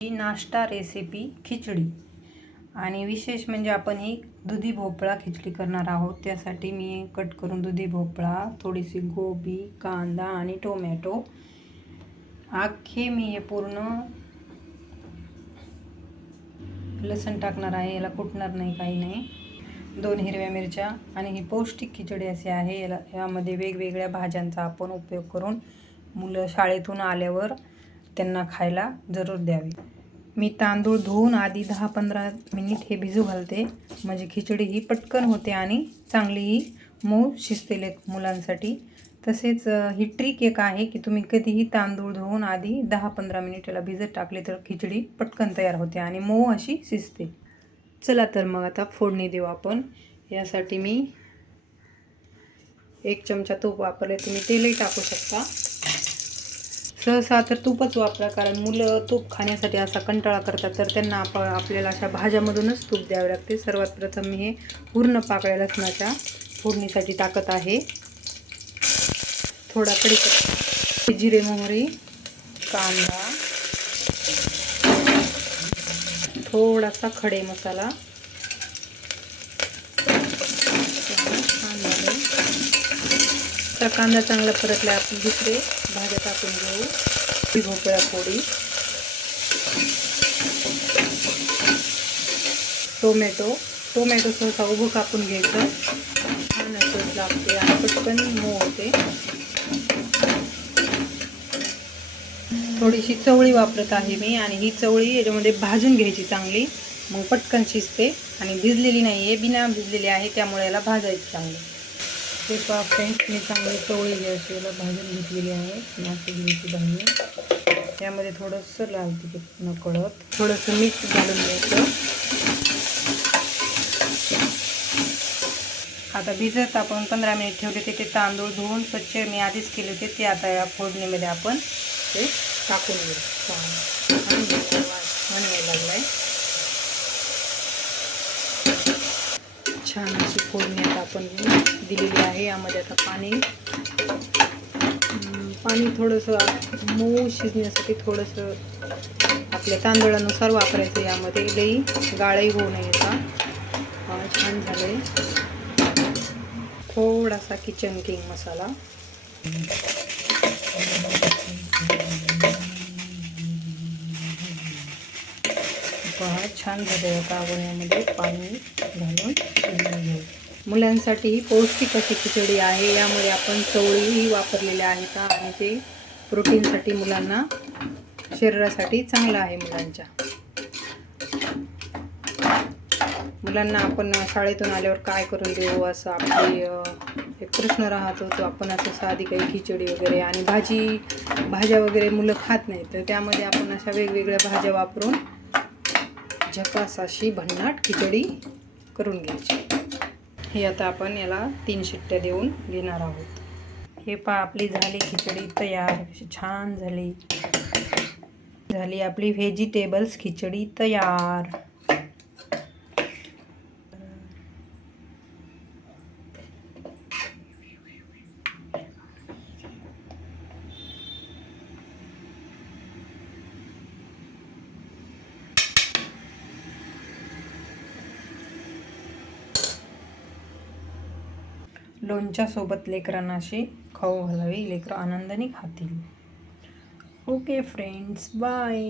ही नाश्ता रेसिपी खिचडी. आणि विशेष म्हणजे आपण ही दुधी भोपळा खिचडी करणार आहोत. त्यासाठी मी कट करून दुधी भोपळा थोडीशी गोबी कांदा आणि टोमॅटो. आखे मी हे पूर्ण लसण टाकणार आहे. याला कुटणार नाही काही नाही. दोन हिरव्या मिरच्या आणि ही पौष्टिक खिचडी अशी आहे. याला यामध्ये वेगवेगळ्या भाज्यांचा आपण उपयोग करून मुलं शाळेतून आल्यावर त्यांना खायला जरूर द्यावी. मी तांदूळ धुवून आधी दहा पंधरा मिनिट हे भिजू घालते. म्हणजे खिचडी ही पटकन होते आणि चांगलीही मऊ शिजतील मुलांसाठी. तसेच ही ट्रिक एक आहे की तुम्ही कधीही तांदूळ धुवून आधी दहा पंधरा मिनिट याला भिजत टाकले तर खिचडी पटकन तयार होते आणि मऊ अशी शिजते. चला तर मग आता फोडणी देऊ आपण. यासाठी मी एक चमचा तूप वापरले. तुम्ही तेलही टाकू शकता. सहसा तर तूपच वापरा कारण मुलं तूप खाण्यासाठी असा कंटाळा करतात तर त्यांना आप आपल्याला अशा भाज्यामधूनच तूप द्यावे लागते. सर्वात प्रथम मी हे पूर्ण पाकळ्या लसणाच्या फोडणीसाठी टाकत आहे. थोडा कढीपत्ता जिरे मोहरी कांदा थोडासा खडे मसाला छान झाले तर कांदा चांगला परतला आपण दुसरे भाज्या टाकून घेऊ. ही भोपळा पोळी टोमॅटो. टोमॅटो सहसा उभं कापून घ्यायचं. छान असं लागते. आणि पटकन मऊ होते. थोडीशी चवळी वापरत आहे मी आणि ही चवळी याच्यामध्ये भाजून घ्यायची चांगली. मग पटकन शिजते आणि भिजलेली नाही आहे बिना भिजलेली आहे त्यामुळे याला भाजायची चांगली. ते पा फ्रेंड्स मी चांगली चवळी अशी याला भाजून घेतलेली आहे नाशिक भाजी त्यामध्ये थोडंसं लाल तिखट न कळत थोडंसं मीठ घालून द्यायचं आता भिजत आपण पंधरा मिनिट ठेवले ते ते तांदूळ धुवून स्वच्छ मी आधीच केले होते ते आता या फोडणीमध्ये आपण ते टाकून घेऊ छान छान दिसतोय वास. छान यायला लागलाय छान अशी फोडणी आता आपण दिलेली आहे. यामध्ये आता पाणी. पाणी थोडंसं मऊ शिजण्यासाठी थोडंसं आपल्या तांदळानुसार वापरायचं. यामध्ये लई गाळही होऊ नये का छान झाले थोडासा किचन किंग मसाला. पहा छान झाले आता आपण यामध्ये पाणी घालून शिजवून घेऊ. मुलांसाठी ही पौष्टिक अशी खिचडी आहे. यामध्ये आपण चवळीही वापरलेल्या आहेत आणि ते प्रोटीनसाठी मुलांना शरीरासाठी चांगलं आहे मुलांच्या. मुलांना आपण शाळेतून आल्यावर काय करून देऊ असं आपली एक प्रश्न राहतो तो आपण असं साधी काही खिचडी वगैरे आणि भाजी भाज्या वगैरे मुलं खात नाही तर त्यामध्ये आपण अशा वेगवेगळ्या भाज्या वापरून झकास अशी भन्नाट खिचडी करून घ्यायची. हे आता आपण याला तीन शिट्ट्या देऊन घेणार आहोत. हे पा आपली झाली खिचडी तयार अशी छान झाली. झाली आपली व्हेजिटेबल्स खिचडी तयार. लोणच्या सोबत लेकरांना अशी खाऊ घालावी. लेकरं आनंदाने खातील. Okay friends bye